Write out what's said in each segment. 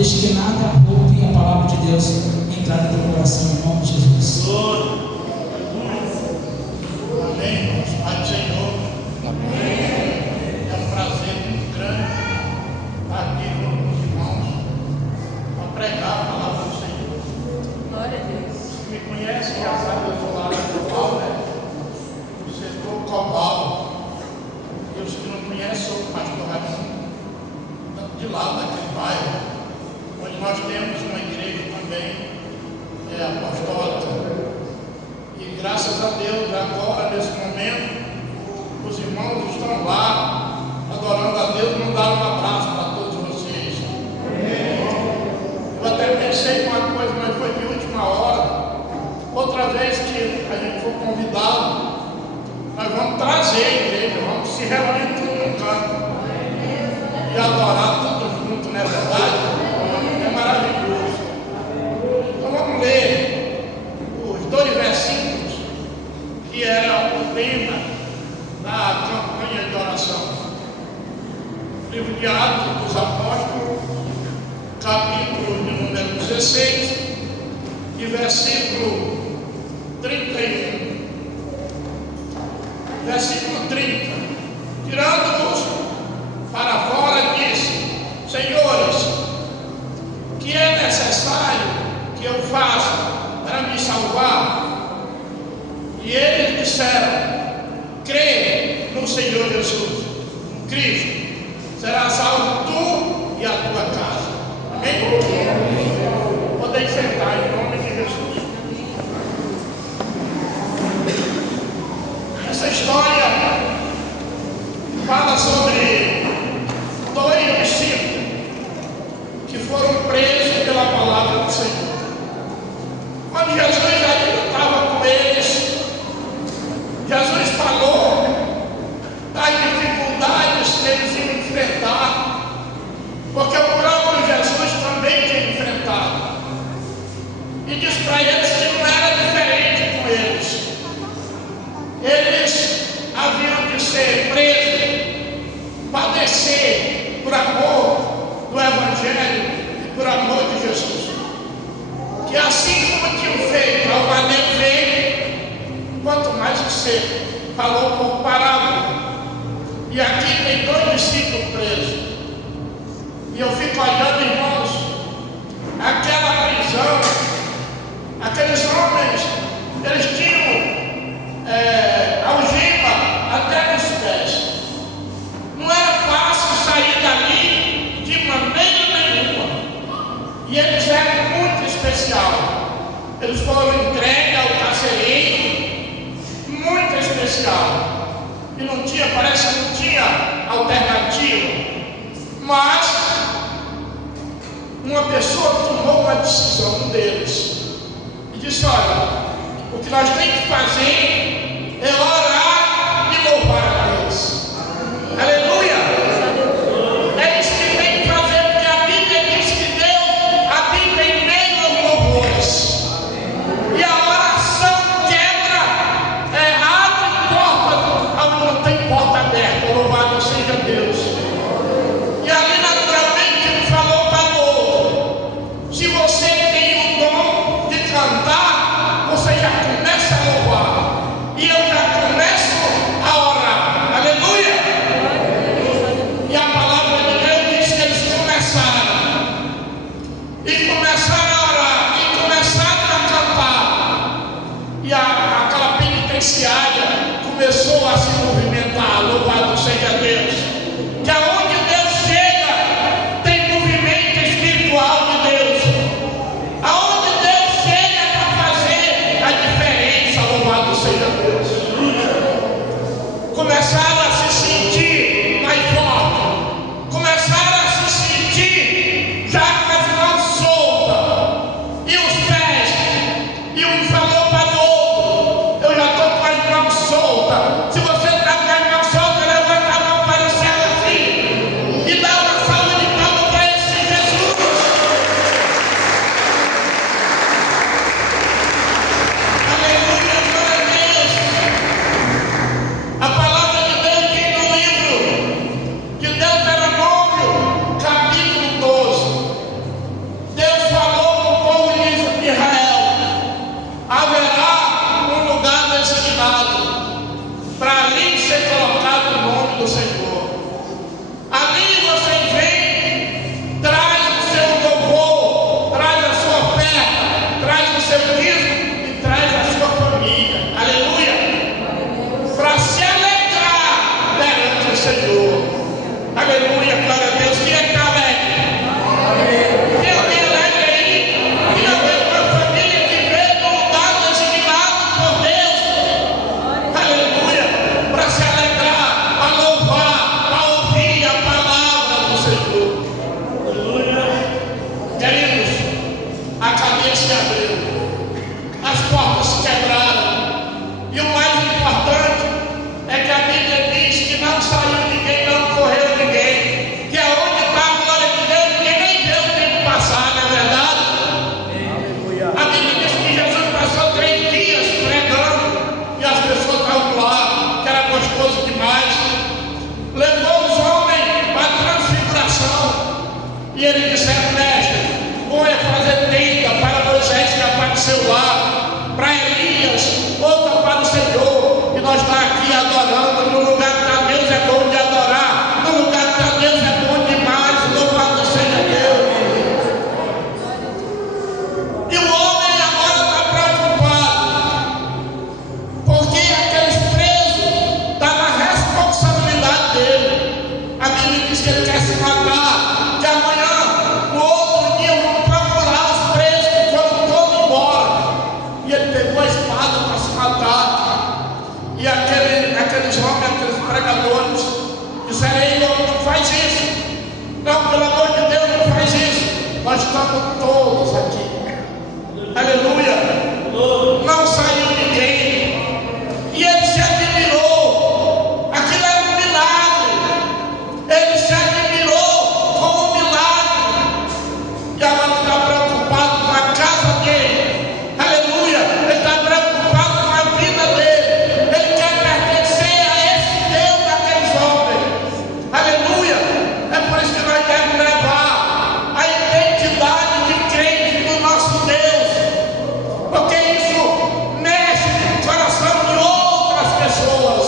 deixe que nada roube a palavra de Deus entrar no teu coração, em nome de Jesus. Amém. Pai do Senhor. Amém. É um prazer muito grande estar aqui com os irmãos para pregar a palavra do Senhor. Glória a Deus. Os que me conhecem já sabem, eu sou lá do Cobal, né? Do setor Cobal. E os que não conhecem, sou o pastor Raimundo, de lá daquele bairro, onde nós temos uma igreja também apostólica. E graças a Deus, agora nesse momento, os irmãos estão lá adorando a Deus. Mandaram um abraço para todos vocês. Eu até pensei em uma coisa, mas foi de última hora. Outra vez que a gente for convidado, nós vamos trazer a igreja, vamos se reunir tudo num canto e adorar tudo junto, não é verdade? É maravilhoso. Então vamos ler os 2 versículos que era o tema da campanha de oração. Livro de Atos dos Apóstolos, capítulo de número 16 e versículo 31. Versículo 30. Tirando-os para fora, disse: Senhores, que é necessário que eu faça para me salvar? E eles disseram: crê no Senhor Jesus Cristo, será salvo tu e a tua casa. Amém? Podem sentar em nome de Jesus. Essa história fala sobre 2 discípulos que foram presos pela palavra do Senhor. Quando Jesus ainda estava com eles, Jesus falou das dificuldades que eles iam enfrentar, porque o próprio Jesus também tinha enfrentado, e disse para eles que não era diferente com eles. Eles haviam de ser presos, padecer por amor do Evangelho e por amor de Jesus. Que assim como tinham feito ao valer feito, quanto mais você falou por parábola. E aqui tem 2 discípulos presos. E eu fico olhando, irmãos, aquela prisão, aqueles homens, eles tinham algema até nos pés. Não era fácil sair dali de maneira nenhuma. E eles eram muito especial. Eles foram entregues ao carcereiro, muito especial. E não tinha, parece que não tinha alternativa. Mas uma pessoa tomou uma decisão, um deles, e disse: olha, o que nós temos que fazer é orar e louvar a Deus. Aleluia! É isso que tem que fazer, porque a Bíblia diz que Deus habita em meio aos louvores. E a oração quebra, abre portas onde não tem porta aberta. Louvado seja Deus. E ali naturalmente ele falou para o outro: se você tem o dom de cantar, você já começa a louvar. portas se quebraram. E o mais importante é que a Bíblia diz que não saiu ninguém, não correu ninguém. Que aonde está a glória de Deus, ninguém nem vê o tempo passar, não é verdade? A Bíblia diz que Jesus passou 3 dias pregando e as pessoas estavam lá, que era gostoso demais. Levou os homens para a transfiguração. E ele disse: mestre, bom é fazer tenda para Moisés que apareceu lá, para Elias, outra para o Senhor. E nós estamos aqui adorando. No lugar que está Deus é bom de adorar. No lugar que está Deus é bom demais. Louvado seja Deus. E o homem agora está preocupado, porque aqueles presos estão na responsabilidade dele. A Bíblia diz que ele quer se matar, que amanhã, no outro dia, vão procurar os presos que foram todos embora. E ele pegou a espada para se matar. E aqueles homens, aqueles pregadores, disseram: ei, não faz isso. Não, pelo amor de Deus, não faz isso. Nós estamos todos aqui. Aleluia. Não saiu ninguém. E ele se admirou. Aquilo era um milagre. Ele se admirou com um milagre. E agora está preocupado com a casa dele. Aleluia. Ele está preocupado com a vida dele. Ele quer pertencer a esse Deus daqueles homens. Aleluia. É por isso que nós devemos levar a identidade de crente do nosso Deus. Porque isso mexe com o coração de outras pessoas.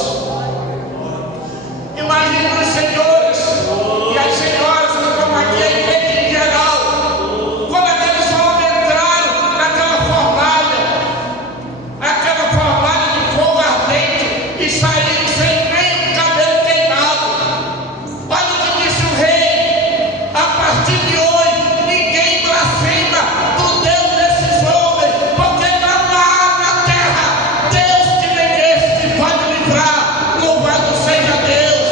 Imagine os senhores e as senhoras que estão aqui, a igreja em geral, quando aqueles homens entraram naquela fornalha de fogo ardente e saíram sem nem o cabelo queimado. Olha o que disse o rei: a partir de hoje ninguém blasfema do Deus desses homens, porque não há na terra Deus que nem esse que pode livrar. Louvado seja Deus.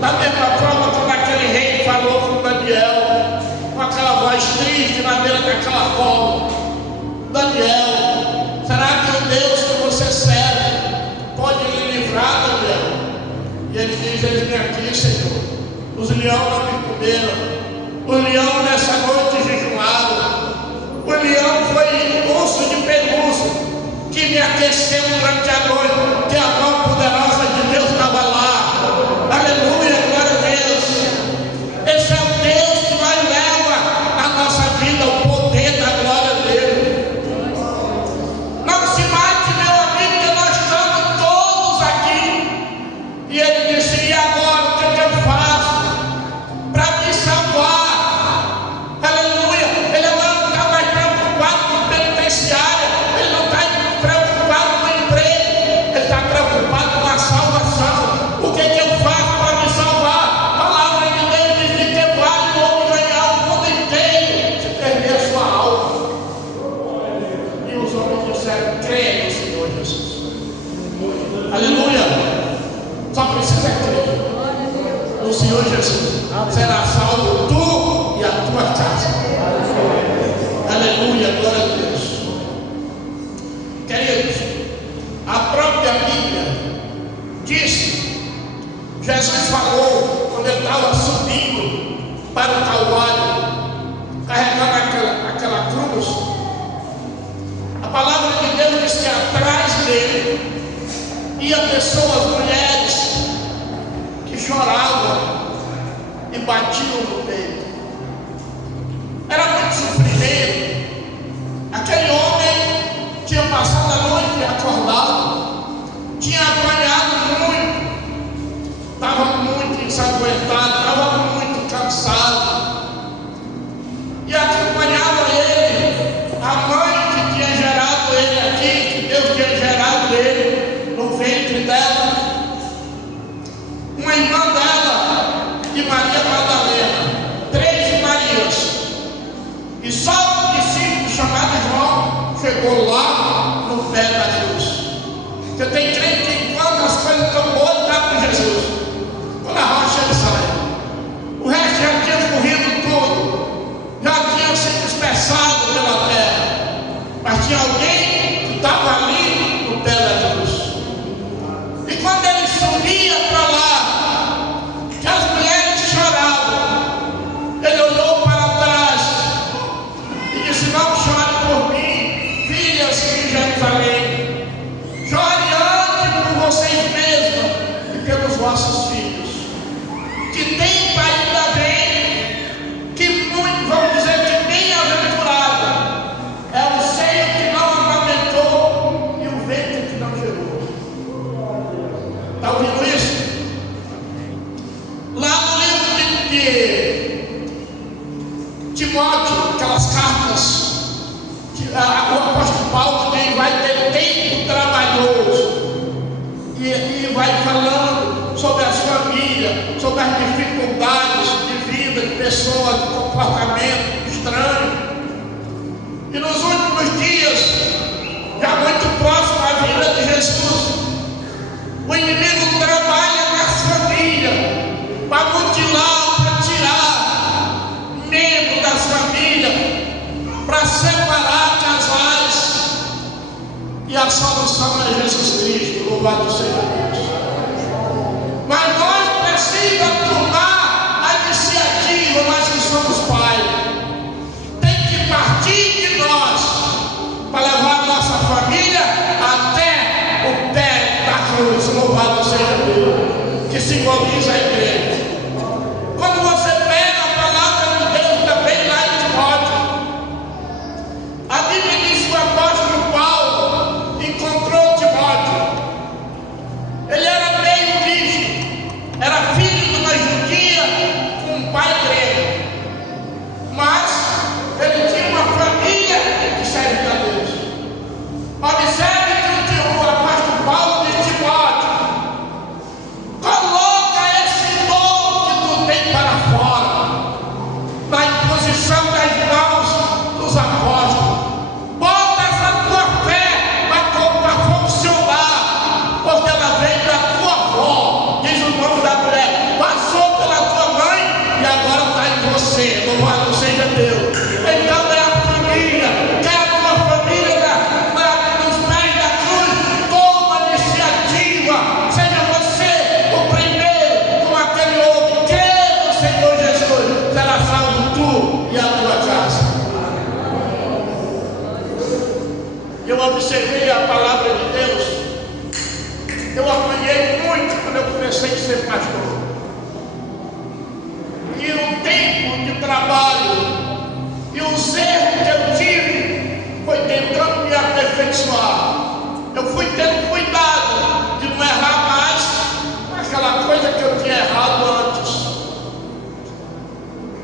Da mesma forma, quando aquele rei falou com Daniel, com aquela voz triste na beira daquela cova: Daniel, será que o Deus que você serve pode lhe livrar, Daniel? E ele diz: eles vêm aqui, Senhor. Os leões não me comeram. Os leões nessa noite jejuaram. O leão foi urso de pelúcia que me aqueceu durante a noite, que a mão poderosa de Deus estava lá. Aleluia, glória a Deus. Esse é o Deus que vai levar a nossa vida, o poder da glória dele. Não se mate, meu amigo, que nós estamos todos aqui. E ele disse: e agora o que eu faço para me salvar? Aleluia. Ele agora não está mais preocupado com penitenciária. Ele não está preocupado com emprego. Ele está preocupado com a salvação. O que eu faço para me salvar? A palavra de Deus diz que vale o homem ganhar o mundo inteiro se perder a sua alma. E os homens disseram: creia no Senhor Jesus. Aleluia. Só precisa crer no Senhor Jesus. Será salvo tu e a tua casa. Aleluia, glória a Deus. Queridos, a própria Bíblia diz, Jesus falou quando ele estava subindo para o Calvário, carregando aquela cruz. A palavra de Deus diz que atrás dele ia pessoas, mulheres, que choravam e batiam no peito. Era muito sofrimento. Aquele homem tinha passado a noite acordado, tinha apanhado muito, estava muito ensanguentado, estava muito cansado. E acompanhava ele a mãe que tinha gerado ele aqui, que Deus tinha gerado ele no ventre dela, uma irmã dela, de Maria Madalena, 3 Marias, e só um discípulo chamado João tinha alguém que estava ali no pé da cruz. E quando ele subia para lá, que as mulheres choravam, ele olhou para trás e disse: não chore por mim, filhas de Jerusalém, chore antes por vocês mesmos e pelos vossos filhos, que tempo ainda vem, que muito, vamos dizer que bem-aventurado é o seio que não amamentou e o ventre que não gerou. Está ouvindo isso? Lá no livro de Timóteo, aquelas cartas, o apóstolo Paulo vai ter tempo trabalhoso e vai falando sobre as famílias, sobre as dificuldades de vida de pessoas, de comportamento estranho. E nos últimos dias, já muito próximo à vida de Jesus, o inimigo trabalha nas famílias para mutilar, para tirar membros das famílias, para separar casais. E a solução é Jesus Cristo, louvado seja Deus. Mas nós precisamos tomar a iniciativa, nós que somos pais. Tem que partir de nós para levar a nossa família até o pé da cruz, louvado seja Deus, que simboliza a igreja. Quando você pega a palavra de Deus também lá em Timóteo, a Bíblia diz que o apóstolo Paulo encontrou Timóteo. Ele era meio visto, era filho de uma judia com um pai grego, mas ele tinha uma família que servia a Deus. Observe que o apóstolo Paulo diz: Timóteo, coloca esse dom que tu tem para fora, na imposição das mãos dos apóstolos. Bota essa tua fé para funcionar, porque ela vem da tua avó, diz o nome da mulher, passou pela tua mãe e agora está em você, louvado seja Deus. Então é a família, quer a tua família nos pés da cruz, toma a iniciativa, seja você o primeiro, como aquele outro, crê no Senhor Jesus, será salvo tu e a tua casa. Eu observei a palavra de Deus, eu apanhei muito quando eu comecei a ser pastor. E o tempo de trabalho e os erros que eu tive foi tentando me aperfeiçoar. Eu fui tendo cuidado de não errar mais aquela coisa que eu tinha errado antes.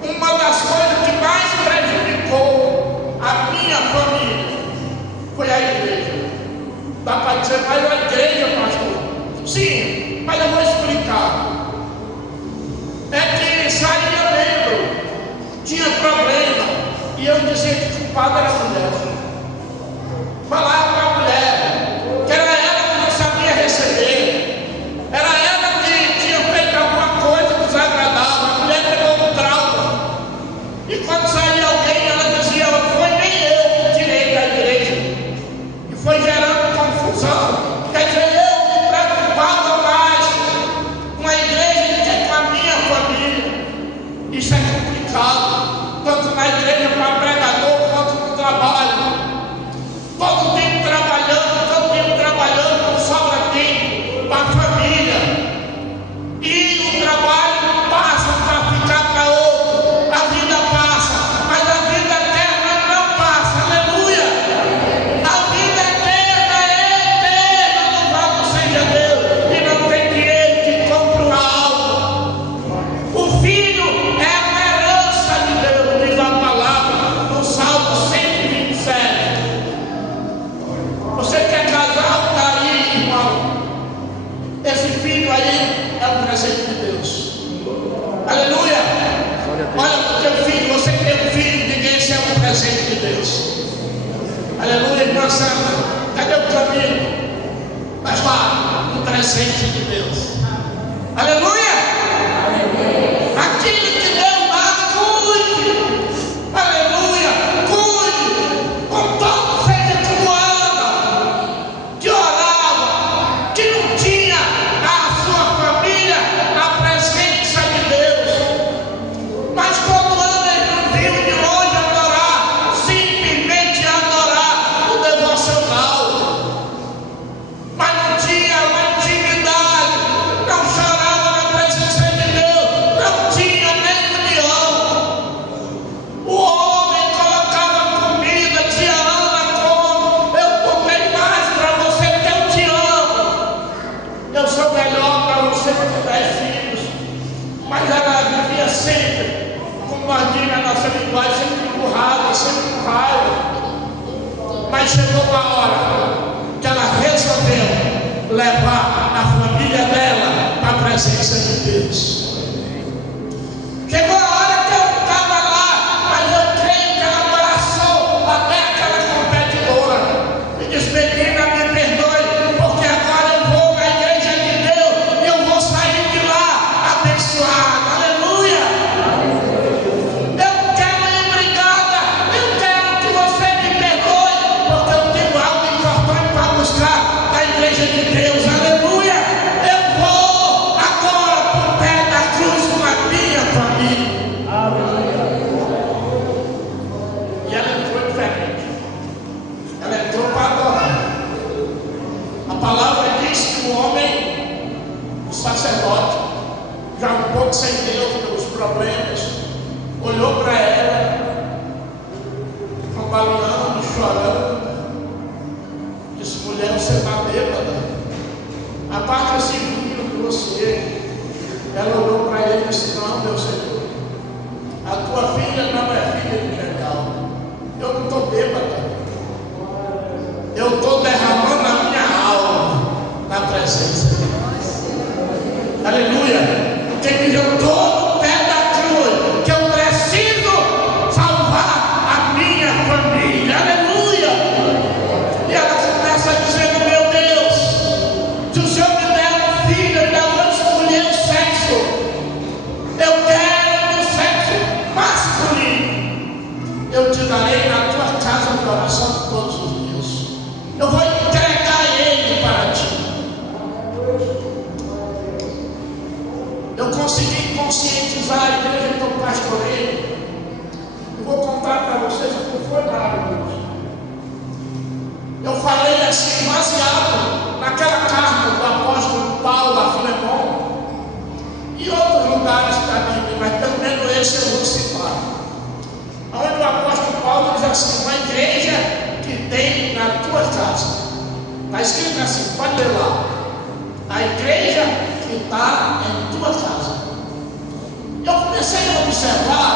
Uma das coisas que mais prejudicou a minha família foi a igreja. Dá para dizer, mas a igreja, pastor? Sim, mas eu vou explicar. É que saía membro, tinha problema, e eu dizia que o culpado era a mulher. Falava para a mulher que era ela que não sabia receber, era ela que tinha feito alguma coisa desagradável. A mulher pegou um trauma, e quando saía alguém, ela dizia: foi nem eu que tirei da igreja, e foi gerando confusão. Quer dizer, eu me preocupava mais com a igreja do que com a minha família. Isso é complicado, tanto na igreja para pregador quanto no trabalho. Todo tempo trabalhando, não sobra tempo para a família. E o trabalho passa para ficar para outro, a vida passa, mas a vida eterna não passa, aleluia. A vida eterna é eterna, louvado seja Deus, e não tem dinheiro que compre o algo. O filho é uma herança de Deus, diz a palavra no Salmo 127. Você quer casar, está aí, irmão. Esse filho aí é um presente de Deus. Aleluia. Olha para o teu filho, você tem um filho, ninguém é um presente de Deus. Aleluia, irmã Sandra. Cadê o teu amigo? Mas lá, um presente de Deus. Aleluia. Aquilo que Deus dá, cuide. Aleluia. Cuide. Com todo seja nós na nossa linguagem, sempre empurrada, sempre com raiva. Mas chegou uma hora que ela resolveu levar a família dela para a presença de Deus. Chegou a hora que eu estava lá, mas eu creio que ela abraçou até aquela competidora e disse: menina, me perdoe, porque agora eu vou na igreja de Deus e eu vou sair de lá abençoada. Aleluia! Eu quero ir brigada, eu quero que você me perdoe, porque eu tenho algo importante para buscar na igreja de Deus. Aleluia! Eu vou agora por pé da cruz com a minha família. E ela entrou diferente. Ela entrou para adorar. A palavra diz que o homem, o sacerdote, já um pouco sem Deus, pelos problemas, olhou para ela, cambaleando, chorando, disse: mulher, você está bêbada, aparta-se de você. Ela olhou para ele e disse: não, meu Senhor, a tua filha não é filha de legal. Eu não estou bêbada. Eu estou derramando a minha alma na presença de Deus. Aleluia. Porque diz: eu estou no pé da cruz, que eu preciso salvar a minha família. Aleluia. E ela começa dizendo: meu Deus, se o Senhor me der um filho, eu ainda vou escolher o sexo. Eu quero o sexo masculino. Eu te darei na tua casa de oração todos os dias. Eu vou entregar ele para ti. Eu consegui conscientizar a igreja que eu pastorei. Eu vou contar para vocês o que foi maravilhoso. Eu falei assim, baseado naquela carta do apóstolo Paulo a Filemon e outros lugares da Bíblia, mas pelo menos esse eu vou citar. Onde o apóstolo Paulo diz assim: uma igreja que tem na tua casa. Está escrito assim, pode ler lá. A igreja que está em tua casa. Eu comecei a observar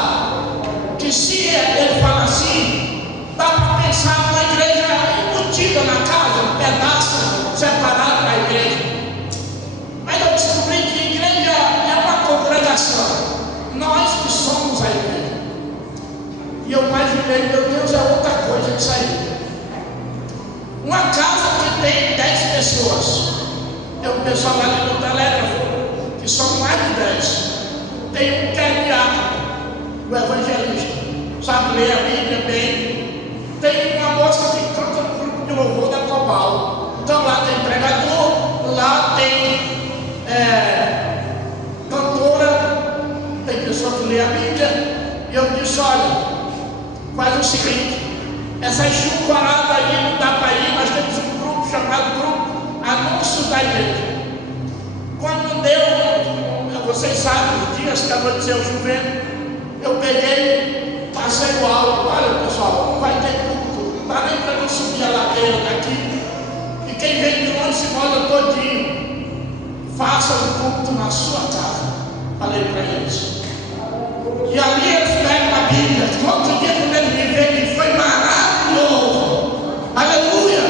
que se ele fala assim, dá para pensar numa igreja embutida na casa, um pedaço separado da igreja. Mas eu descobri que a igreja é uma congregação. Nós que somos a igreja. E eu imaginei: meu Deus, é outra coisa que saiu. Uma casa que tem 10 pessoas. Tem um pessoal ali no telégrafo, que são mais de 10. Tem um que é diácono, o evangelista, sabe ler a Bíblia bem. Tem uma moça que canta no grupo de louvor da Cobal. Então lá tem pregador, lá tem cantora, tem pessoa que lê a Bíblia. E eu disse: olha, faz o seguinte, essa chuvarada aí não dá para ir, nós temos um grupo chamado Grupo Anúncios da Igreja. Quando não deu, vocês sabem, os dias que anoiteceu chovendo, eu peguei, passei o áudio: olha pessoal, não vai ter culto, não dá nem para não subir a ladeira daqui, e quem vem de longe se molha todinho. Faça o culto na sua casa. Falei para eles. E ali eles pegam a Bíblia. Outro dia, quando eles me veem, foi maravilhoso. Aleluia!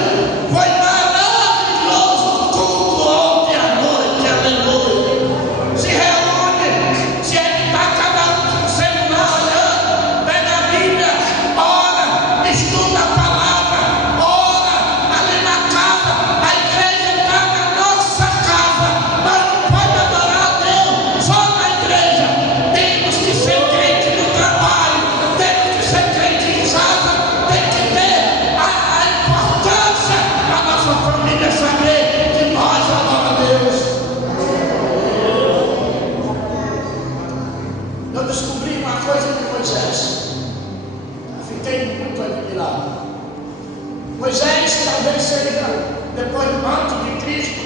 Foi maravilhoso o culto ontem à noite. Aleluia! Se reúne, se é que está cada um com o celular olhando, pega a Bíblia, ora, estuda a palavra, ora, ali na casa. A igreja está na nossa casa, mas não pode adorar a Deus só na igreja. Temos que ser crente no trabalho, temos que ser crente em casa, tem que ter a importância da nossa família saber que nós adoramos a Deus. Eu descobri uma coisa de Moisés, fiquei muito admirado. Moisés talvez seja, depois antes de Cristo,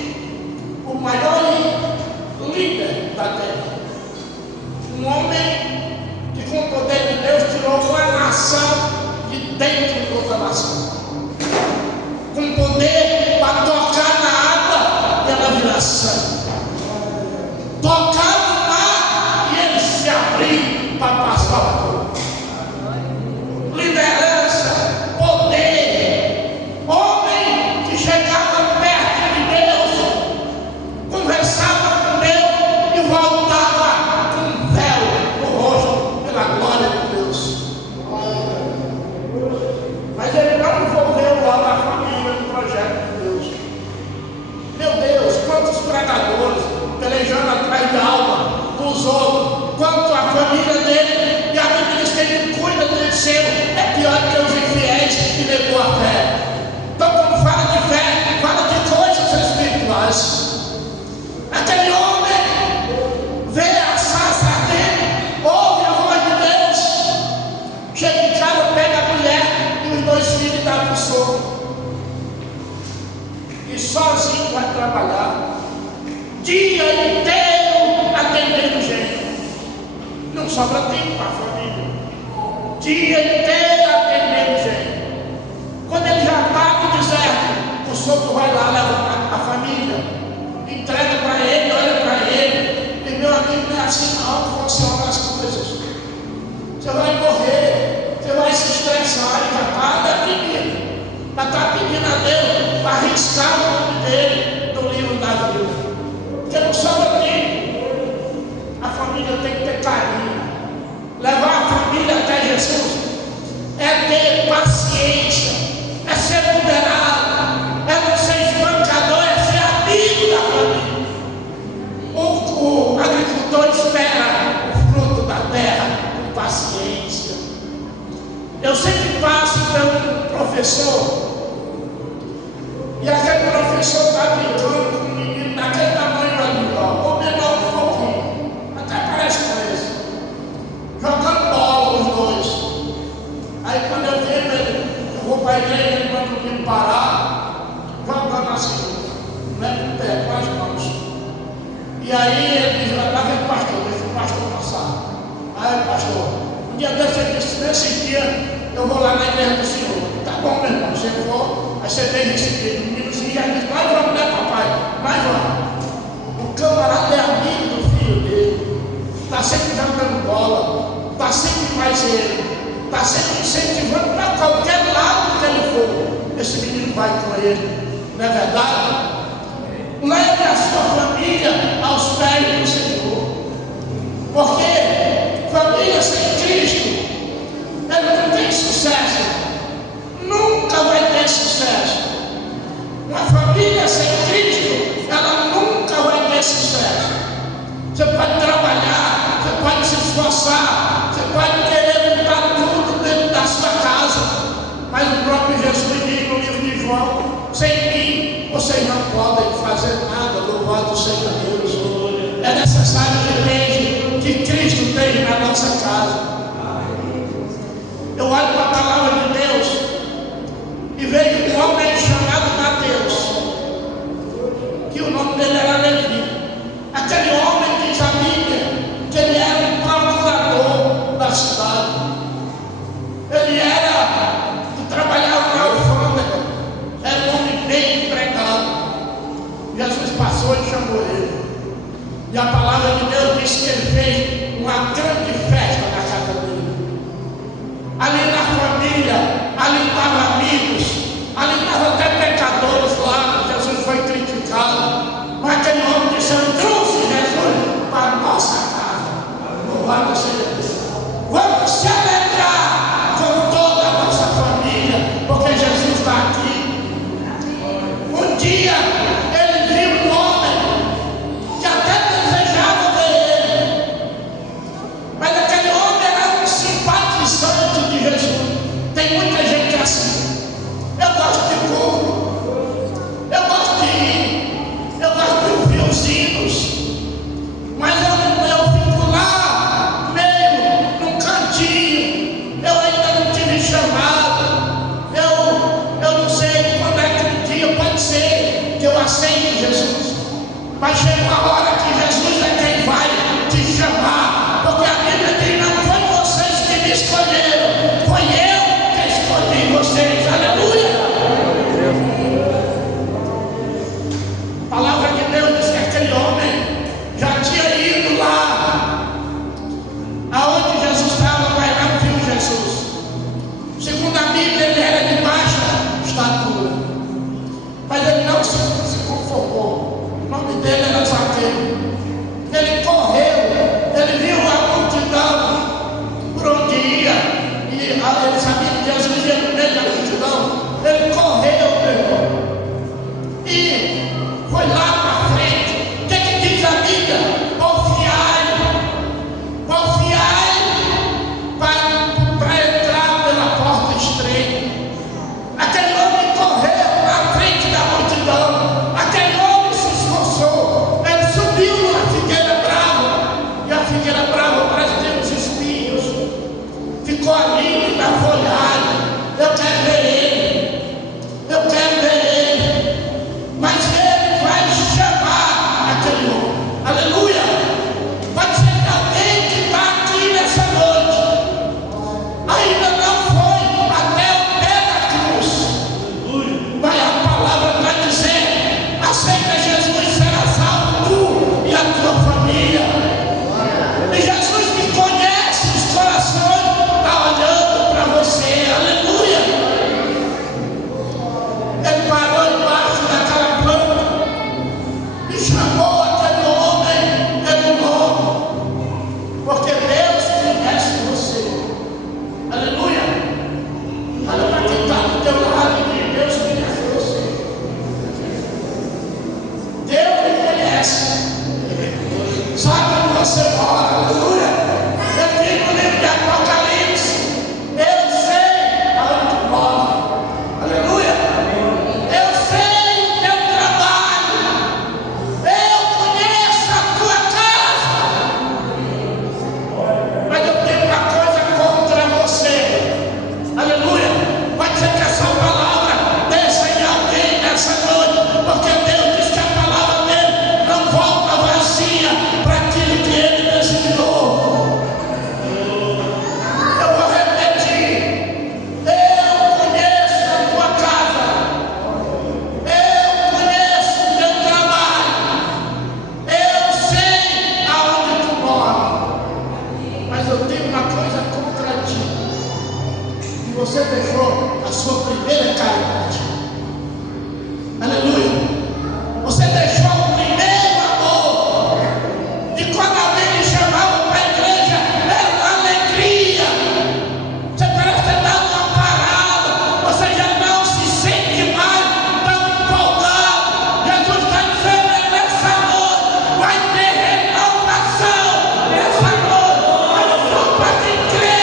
o maior líder da terra. Um homem que com o poder de Deus tirou uma nação de dentro de outra nação. Com poder para tocar na água e ela virar sangue. Tocar no mar e ele se abrir para passar o povo. família. Dia inteiro atendendo gente. Quando ele já está no deserto, o sogro vai lá, leva a família, entrega para ele, olha para ele. E meu amigo, não é assim não que funcionam as coisas. Você vai morrer, você vai se estressar e já está deprimido. Já está pedindo a Deus para arriscar o nome dele no livro da vida. Porque não sobra tempo. A família tem que ter carinho. Levar a família até Jesus é ter paciência, é ser moderado, é não ser espancador, é ser amigo da família. O agricultor espera o fruto da terra com paciência. Eu sempre passo pelo professor e aquele professor está brincando com um menino daquele tamanho ali, ó, ou menor um pouquinho, até parece com esse, jogando bola os dois. Aí quando eu vou para a igreja, ele manda o menino parar, jogando assim, não é com o pé, com as mãos. E aí ele já está vendo o pastor, deixa o pastor passar. Aí pastor, um dia desse ele disse, nesse dia eu vou lá na igreja do Senhor. Tá bom, meu irmão, você for, aí você vem receber. O meninozinho já diz, nós vamos, né, papai? Nós vamos. O camarada é amigo do filho dele, está sempre jogando bola, está sempre mais ele, está sempre incentivando para qualquer lado que ele for. Esse menino vai com ele, não é verdade? Leve a sua família aos pés do Senhor, porque família sem Cristo, ela não tem sucesso, nunca vai ter sucesso. Uma família sem Cristo, ela nunca vai ter sucesso. Você pode trabalhar, você pode se esforçar, você pode querer montar tudo dentro da sua casa, mas o próprio Jesus diz no livro de João, sem mim vocês não podem fazer nada. Louvado seja Deus. É necessário que Cristo esteja na nossa casa. Eu olho para a palavra de Deus e vejo um homem chamado Mateus, que o nome dele era Levi. Aquele homem, diz a Bíblia, que ele era um procurador da cidade. Ele trabalhava na alfândega, era um homem bem empregado. Jesus passou e chamou ele. E a palavra de Deus diz que ele fez uma grande festa na casa dele. Ali na família, ali estavam amigos, ali estavam até pecadores lá. Jesus foi criticado, mas aquele homem disse, eu trouxe Jesus para a nossa casa. Louvado seja Deus. Vamos celebrar com toda a nossa família, porque Jesus está aqui. Um dia ele viu um homem que até desejava ver ele, mas aquele homem era um simpatizante de Jesus. Tem muita gente assim. Eu gosto de culto, eu gosto de ir, eu gosto de ouvir os hinos, mas eu fico lá meio num cantinho. Eu ainda não tive chamado, eu não sei quando é que um dia pode ser que eu aceite Jesus, mas chega uma hora que Jesus é quem vai te chamar, porque a Bíblia diz, não foi vocês que me escolheram, foi eu que escolhi vocês. Aleluia! A palavra de Deus diz que aquele homem já tinha ido lá aonde Jesus estava, mas não viu Jesus. Segundo a Bíblia, ele era de baixa estatura, mas ele não se conformou. O nome dele era Zaqueu. Ele correu, ele viu a multidão por onde ia, e ele sabia que Jesus ia no meio da multidão. Ele correu, meu irmão, e foi lá para frente. O que diz a Bíblia? Confiai para entrar pela porta estreita. Aquele homem correu na frente da multidão, aquele homem se esforçou, ele subiu numa figueira brava, e a figueira brava parece ter uns espinhos, ficou ali na folha você deixou a sua primeira caridade. Aleluia. Você deixou o primeiro amor. E quando alguém lhe chamava para a igreja, era uma alegria. Você parece ter dado uma parada. Você já não se sente mais tão empolgado. Jesus está dizendo: nessa noite vai ter renovação. Nessa noite vai só para quem crê.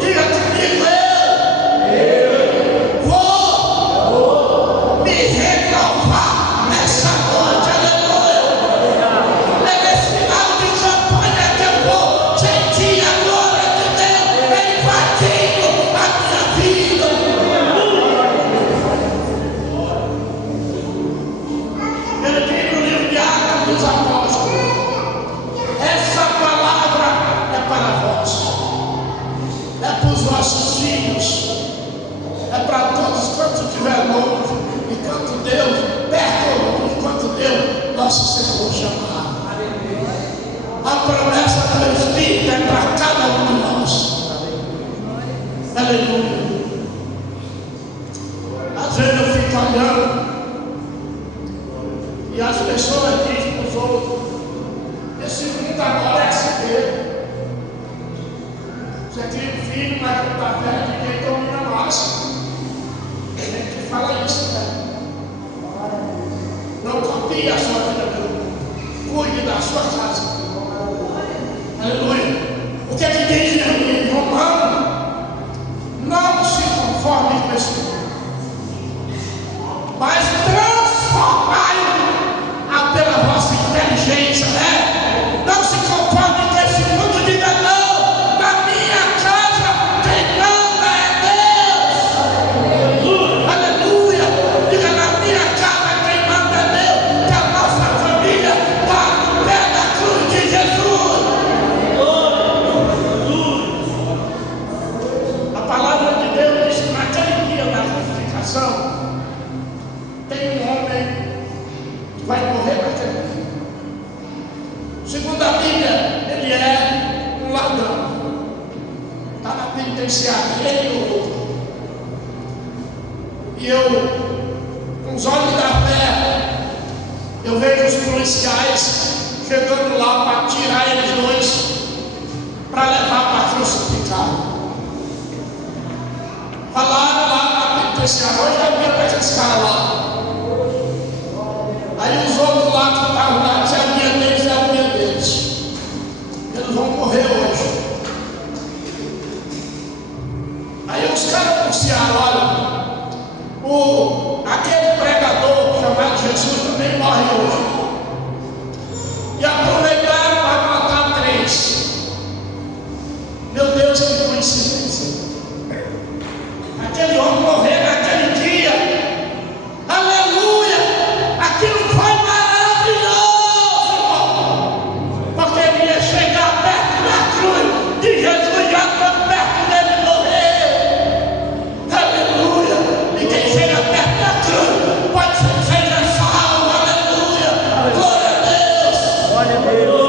Diga comigo: eu vou me renovar nessa noite. Aleluia. É nesse final de campanha que eu vou sentir a glória de Deus invadindo a minha vida. Ele diz no livro de Atos dos Apóstolos: essa palavra é para vós, é para os vossos filhos, é para todos quantos estiver longe, enquanto Deus, perto ou longe, enquanto Deus, nosso Senhor, chamar. A promessa do Espírito é para cada um de nós. Aleluia. Às vezes eu fico olhando e as pessoas dizem para os outros: esse mundo agora é assim mesmo. Você cria um filho, mas não está velho, ninguém domina mais. Tem gente que fala isso, né? Não copie a sua vida pelo mundo. Cuide da sua casa. Aleluia. O que é que diz em Romano? Não se conforme com esse mundo, mas transformai-o pela vossa inteligência, né? Não se conforme com esse mundo. Diga: não, na minha casa quem manda é Deus. Aleluia. Diga: na minha casa quem manda é Deus. Que a nossa família está no pé da cruz de Jesus. A palavra de Deus diz que naquele dia da justificação tem um homem que vai morrer naquele dia. Segundo a Bíblia, ele é um ladrão. Está na penitenciária, ele e o outro. E eu, com os olhos da fé, eu vejo os policiais chegando lá para tirar eles dois, para levar para crucificar. Falaram lá na penitenciária: hoje é o dia para esses caras lá. Aí os outros lá que estavam lá, se é o dia deles, é o dia deles. Eles vão morrer hoje. Aí os caras anunciaram: olha, aquele pregador chamado Jesus também morre hoje. E aproveitaram para matar 3. Meu Deus, que coincidência. Aquele homem morrer naquele dia. Aleluia. Aquilo foi maravilhoso, irmão. Porque ele ia chegar perto da cruz de Jesus, já tão perto dele morrer. Aleluia. E quem chega perto da cruz pode ser seja salvo. Aleluia. Glória a Deus. Glória a Deus.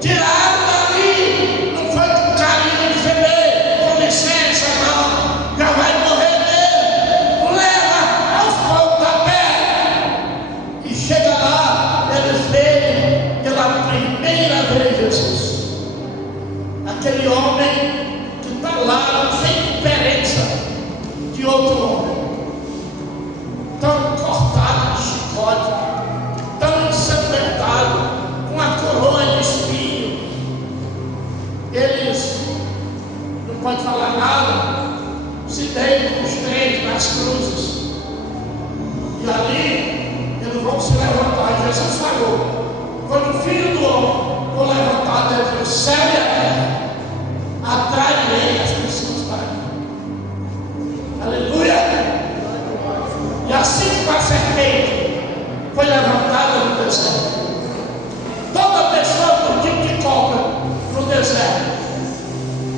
Tiraram dali, não foi com carinho de dizer: com licença, não, já vai morrer mesmo. Leva aos pontapés. E chega lá, eles veem pela primeira vez Jesus. Aquele homem que está lá, não tem diferença de outro homem, tão cortado de chicote, tão ensanguentado, com a coroa de espinho. Eles não podem falar nada, se deitam os 3 nas cruzes. E ali eles vão se levantar. Jesus falou: quando o Filho do Homem for levantado entre o céu e a terra, atrairei as pessoas para mim. Aleluia. E assim que a serpente foi levantada no deserto, toda pessoa com tipo de cobra no deserto,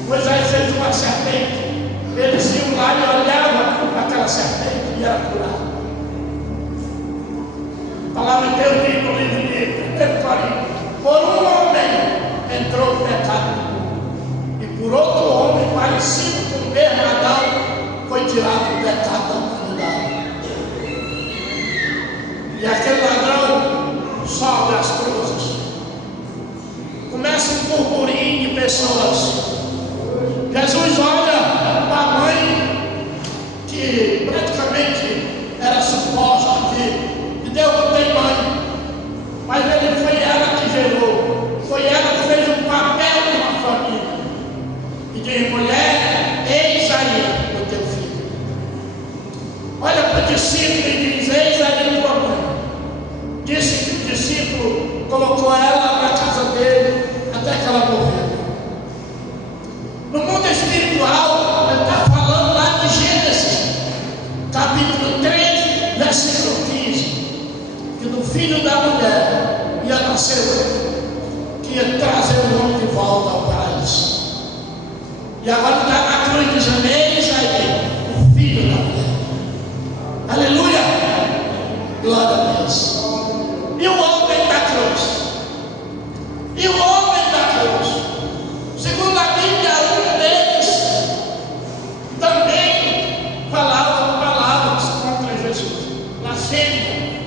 Moisés fez uma serpente, eles iam lá e olhavam aquela serpente e era curada. A palavra de Deus diz no livro de 1 Coríntios: por um homem entrou o pecado pessoas. Jesus olha para a mãe que praticamente era suposta que Deus não tem mãe, mas foi ela que gerou, foi ela que fez o papel de uma família e diz: mulher, eis aí o teu filho. Olha para o discípulo e diz: eis aí tua mãe. Disse que o discípulo colocou ela na casa dele até que ela morreu. No mundo espiritual, ele está falando lá de Gênesis, capítulo 3, versículo 15, que do filho da mulher ia nascer, que ia trazer o homem de volta ao paraíso. E agora está na cruz dizendo: eis aí o filho da mulher. Aleluia! Glória a Deus. E o homem da cruz? E o homem da cruz? Segundo a Bíblia, um deles também falava palavras contra Jesus, blasfêmia.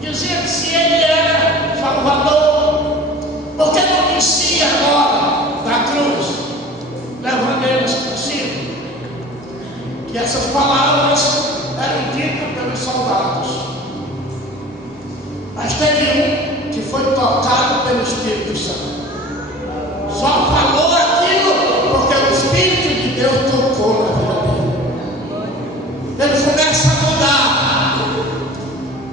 Dizia que se ele era Salvador, por que não descia agora da cruz, levando eles consigo? Que essas palavras eram ditas pelos soldados. Mas teve um que foi tocado pelo Espírito Santo. Só falou aquilo porque o Espírito de Deus tocou na vida dele. Ele começa a mudar.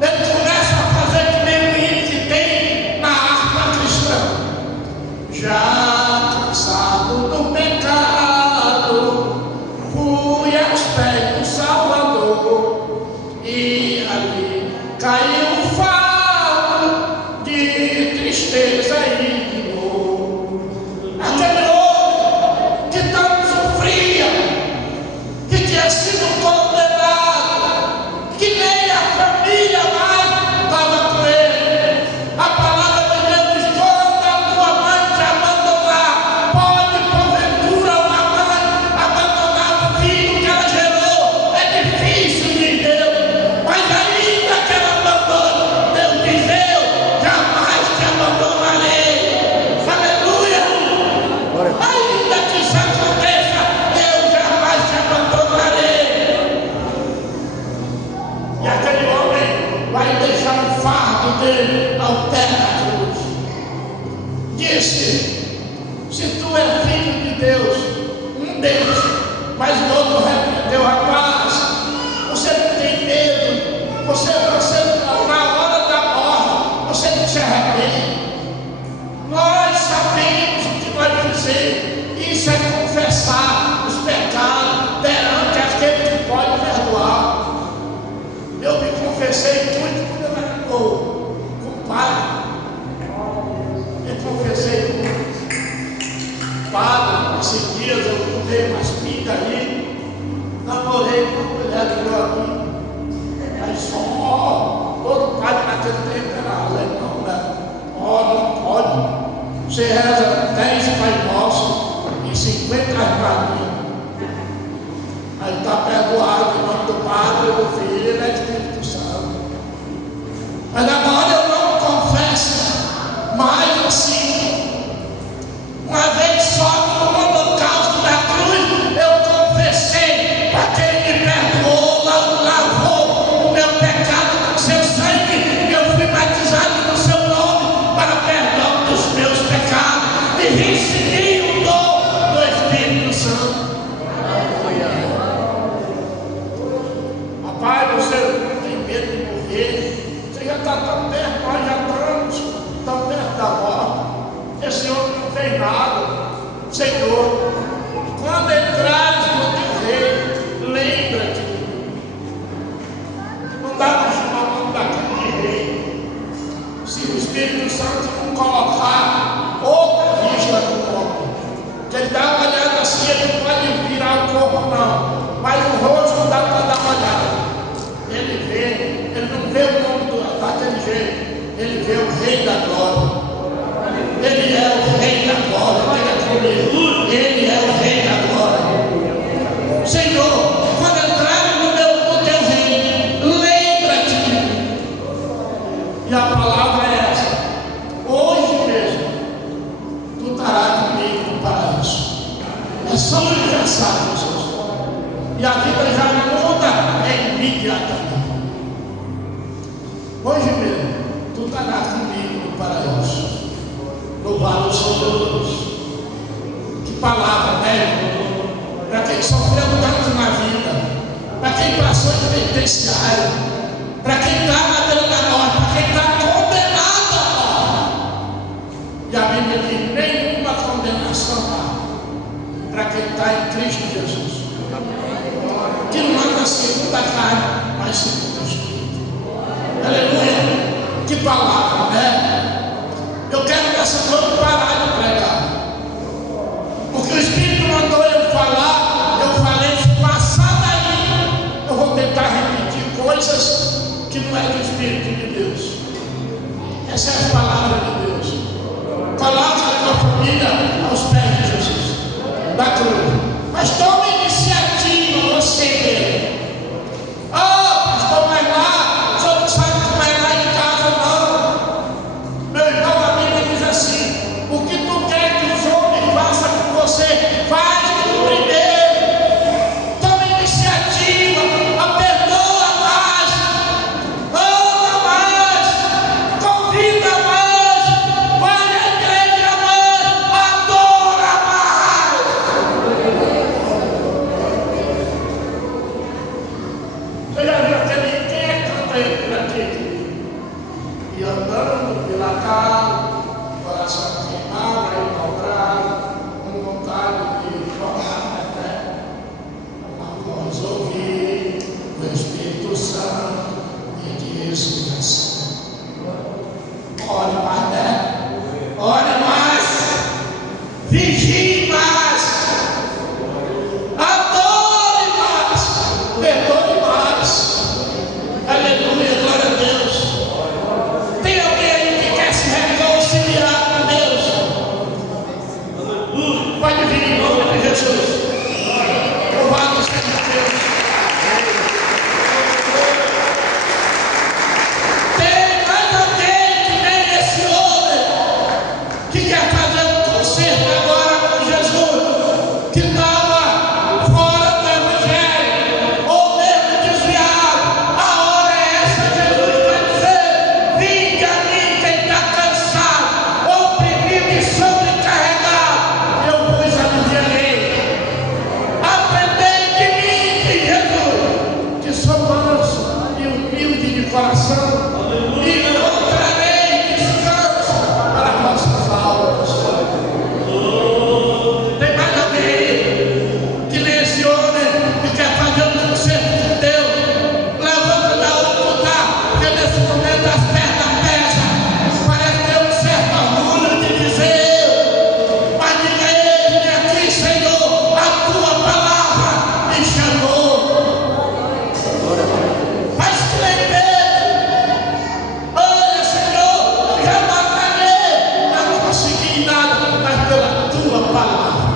Ele começa a fazer que nem o hino que tem na harpa cristã. Já cansado do pecado, fui aos pés do Salvador, e ali caiu o fardo de tristeza e dor. Aquele homem que tanto sofria, que tinha sido condenado, que nem a família mais estava com ele. A palavra de Deus diz: quando a tua mãe te abandonar, pode porventura uma mãe abandonar o filho que ela gerou? É difícil de Deus, mas ainda que ela abandone, Deus diz: eu jamais te abandonarei. Aleluia! Ainda que isso aconteça, eu jamais te abandonarei. E aquele homem vai deixar o fardo dele ao pé da cruz. Disse: se tu és filho de Deus, um deles, mas o outro repreendeu: rapaz, você não tem medo, você na hora da morte, você não se arrepende. Nós sabemos o que nós fizemos. Isso é confessar os pecados perante aquele que pode perdoar. Eu me confessei muito quando eu era novo, com o padre. Me confessei muito. Padre, esses dias eu fumei umas pingas ali, namorei com uma mulher do meu amigo. Aí só, todo padre naquele tempo era alemão, né? Não pode. Você reza 10 Pai Nosso e 50 Maria. Aí está perdoado em nome do Padre, do Filho e do Espírito Santo. Mas agora eu não confesso mais assim. Uma vez só no holocausto da cruz, eu confessei para quem me perdoou, lavou o meu pecado com seu sangue. Eu fui batizado no seu nome para perdão dos meus pecados e recebi o dom do Espírito Santo. Rapaz, você não tem Louvado seja Deus. Que palavra, né? Para quem sofreu tanto na vida, para quem passou de penitenciário, para quem está na beira da morte, para quem está condenado à morte. E a Bíblia diz: nenhuma condenação há para quem está em Cristo Jesus, que não anda segundo a carne, mas segundo o Espírito. Aleluia! Que palavra, né? Eu quero nessa noite parar de pregar, porque o Espírito mandou eu falar. Eu falei, se passar daí, eu vou tentar repetir coisas que não é do Espírito de Deus. Essa é a palavra de Deus. Coloque a tua família aos pés de Jesus, da cruz. Mas tome iniciativa, você mesmo. Pastor, vai lá, o senhor não sabe que vai lá em casa, não. Meu irmão, a Bíblia diz assim: o que tu quer que os homens façam com você, faz tu primeiro. Tome iniciativa, perdoa mais, ama mais, convida mais, vai à igreja mais, adora mais. Você já viu aquele, quem é que canta ele por aqui? E andando pela casa, coração queimado, aí dobrado, com vontade de jogar até. Vamos ouvir o Espírito Santo e diz assim: ore mais, né? Ore mais, vigie mais, adore mais, perdoe mais. Aleluia, glória a Deus. Tem alguém aí que quer se reconciliar com Deus? Pode vir em nome de Jesus. Louvado seja Deus. Tem mais alguém que nem esse homem que quer fazer um concerto agora com Jesus, que estava fora do Evangelho, ou mesmo desviado? A hora é essa. Jesus vai dizer: vinde a mim quem está cansado, oprimido e sobrecarregado, eu vos aliviarei. Aprendei de mim, diz Jesus, que sou manso e humilde de coração, e encontrarei descanso para vossas almas. Tem mais alguém que nem esse homem que quer fazer um concerto com Deus? Levanta da onde tu está, porque nesse momento as pernas pesam. Parece ter um certo orgulho de dizer: mas diga ele aqui, Senhor, a tua palavra me chamou. Mas creio nele. Olha, Senhor, eu já batalhei, mas não consegui nada, mas pela tua palavra.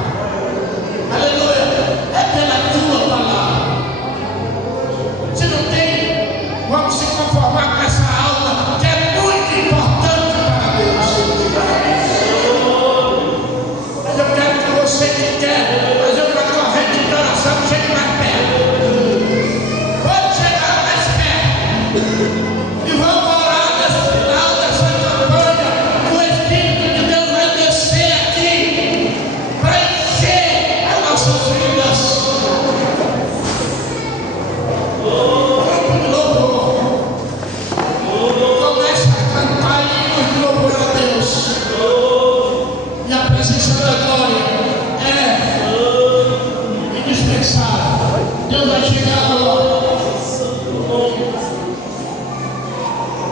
Aleluia, é pela tua palavra. Se não tem, vamos se conformar com essa alma que é muito importante para Deus. Mas eu quero que você que quer fazer uma corrente de oração chegue mais perto. Pode chegar mais perto. E vamos orar nesse final dessa campanha. O Espírito de Deus vai descer aqui para encher as nossas vidas. Grupo de louvor, comece a cantar hinos de louvor a Deus. E a presença da glória é indispensável. Deus vai chegar agora.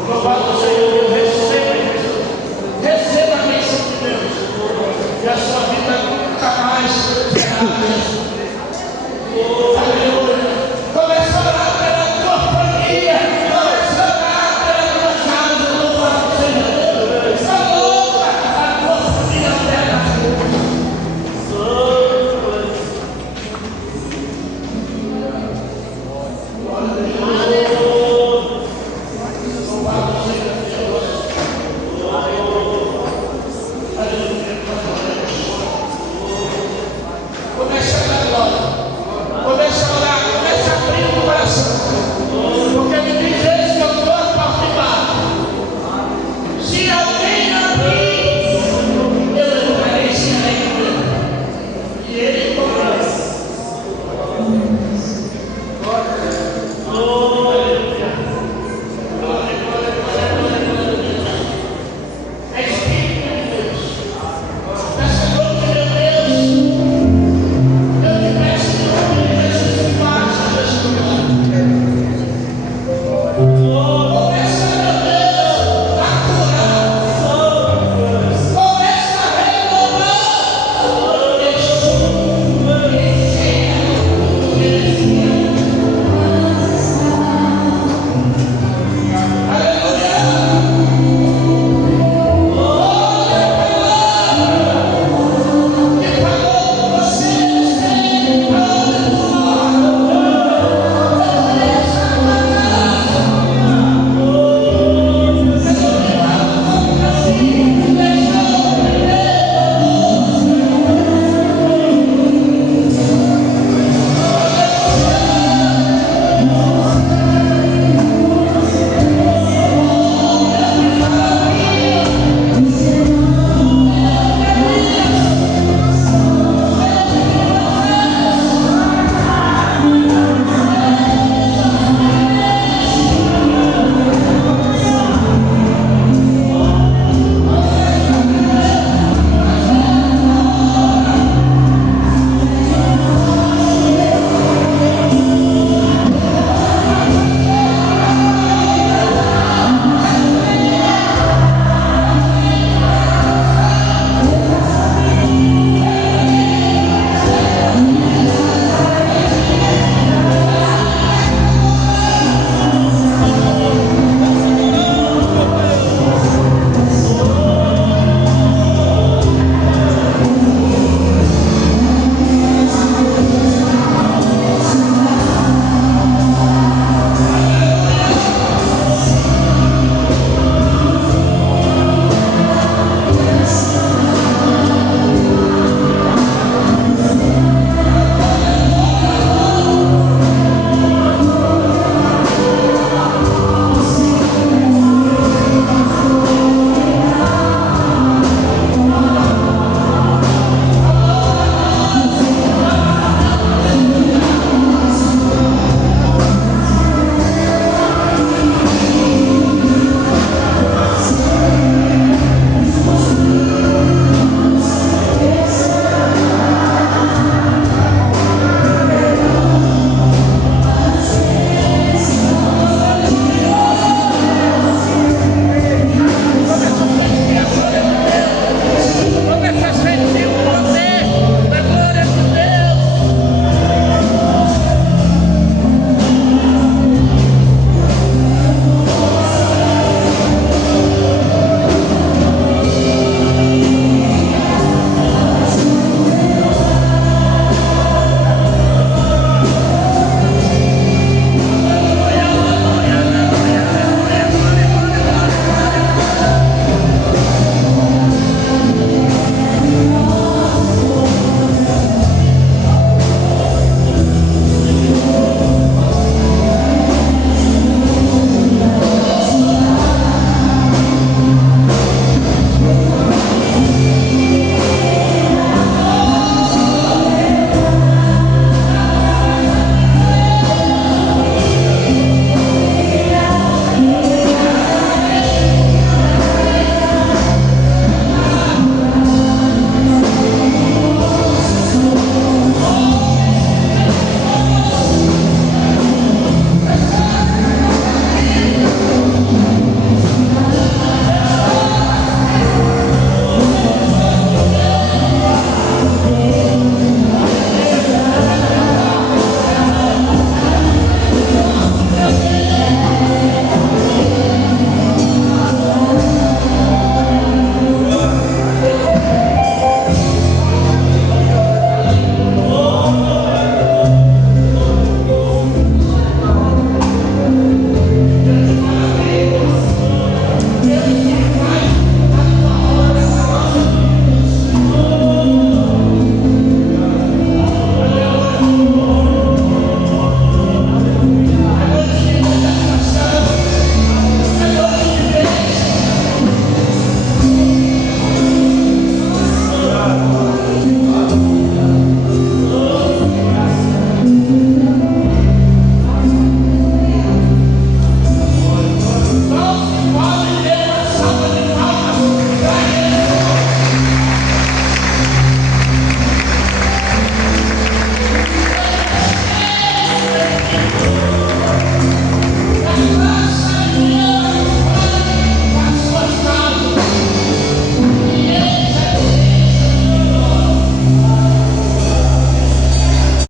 Louvado seja